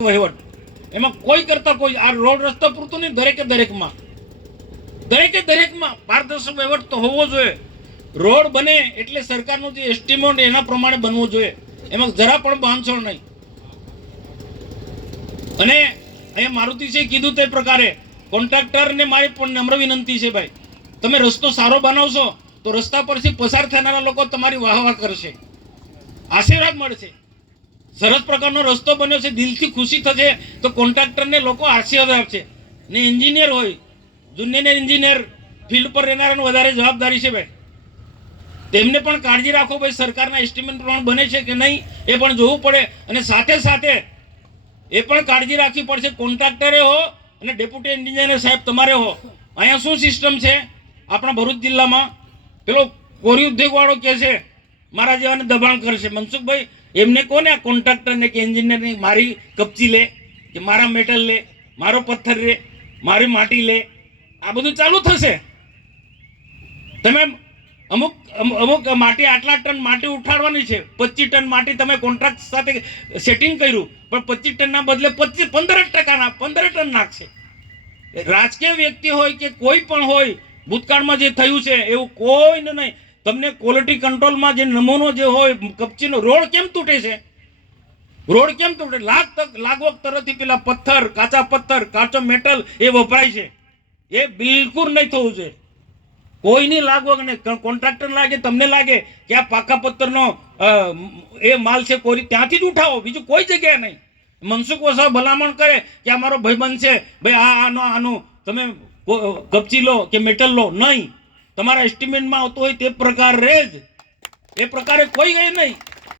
વહીવટ એમાં કોઈ કરતા કોઈ આ રોડ રસ્તા પૂરતું નહીં, દરેકમાં પારદર્શક વહીવટ તો હોવો જોઈએ. રોડ બને એટલે સરકારનું જે એસ્ટિમેટ એના પ્રમાણે બનવું જોઈએ, એમાં જરા પણ બાંધછોડ નહીં. અને અહીંયા મારુતિસિંહે કીધું તે પ્રકારે કોન્ટ્રાક્ટરને મારી પણ નમ્ર વિનંતી છે, ભાઈ તમે રસ્તો સારો બનાવશો તો રસ્તા પરથી પસાર થનારા લોકો તમારી વાહ કરશે, આશીર્વાદ મળશે. સરસ પ્રકારનો રસ્તો બન્યો છે, દિલથી ખુશી થશે તો કોન્ટ્રાક્ટરને લોકો આશીર્વાદ આપશે. ને એન્જિનિયર હોય, જુનિયર એન્જિનિયર ફિલ્ડ પર રહેનારાને વધારે જવાબદારી છે ભાઈ, તેમને પણ કાળજી રાખો ભાઈ, સરકારના એસ્ટિમેટ પ્રમાણે બને છે કે નહીં એ પણ જોવું પડે. અને સાથે સાથે એ પણ કાળજી રાખવી પડશે, કોન્ટ્રાક્ટરે હો અને ડેપ્યુટી એન્જિનિયર સાહેબ તમારે હો. અહીંયા શું સિસ્ટમ છે આપણા ભરૂચ જિલ્લામાં, પેલો કોરી ઉદ્યોગ વાળો કહે છે મારા જેવાને દબાણ કરશે. મનસુખભાઈ એમને કોને આ કોન્ટ્રાક્ટરને કે એન્જિનિયરને મારી કપચી લે કે મારા મેટલ લે, મારો પથ્થર લે, મારી માટી લે, આ બધું ચાલુ થશે. તમે અમુક માટી આટલા ટન માટી ઉઠાડવાની છે, 25 ટન માટી તમે કોન્ટ્રાક્ટ સાથે સેટિંગ કર્યું, પણ 25 ટનના બદલે 15 ટન નાખશે. રાજકીય વ્યક્તિ હોય કે કોઈ પણ હોય, ભૂતકાળમાં જે થયું છે એવું કોઈને નહીં. તમને ક્વોલિટી કંટ્રોલમાં જે નમૂનો જે હોય કપચીનો, રોડ કેમ તૂટે છે? લાગવગ તરફથી પેલા પથ્થર, કાચા પથ્થર, કાચો મેટલ એ વપરાય છે. એ બિલકુલ નહીં થવું જોઈએ. કોઈની લાગવગ નહીં. કોન્ટ્રાક્ટર લાગે, તમને લાગે કે આ પાકા પથ્થરનો એ માલ છે, કોરી ત્યાંથી જ ઉઠાવો, બીજું કોઈ જગ્યાએ નહીં. મનસુખ વસાવા ભલામણ કરે કે આ મારો ભાઈબંધ છે ભાઈ, આનું તમે કપચી લો કે મેટલ લો, નહીં. તમારા એસ્ટિમેટમાં આવતો હોય તે પ્રકારે જ, એ પ્રકારે કોઈ ગઈ નહીં.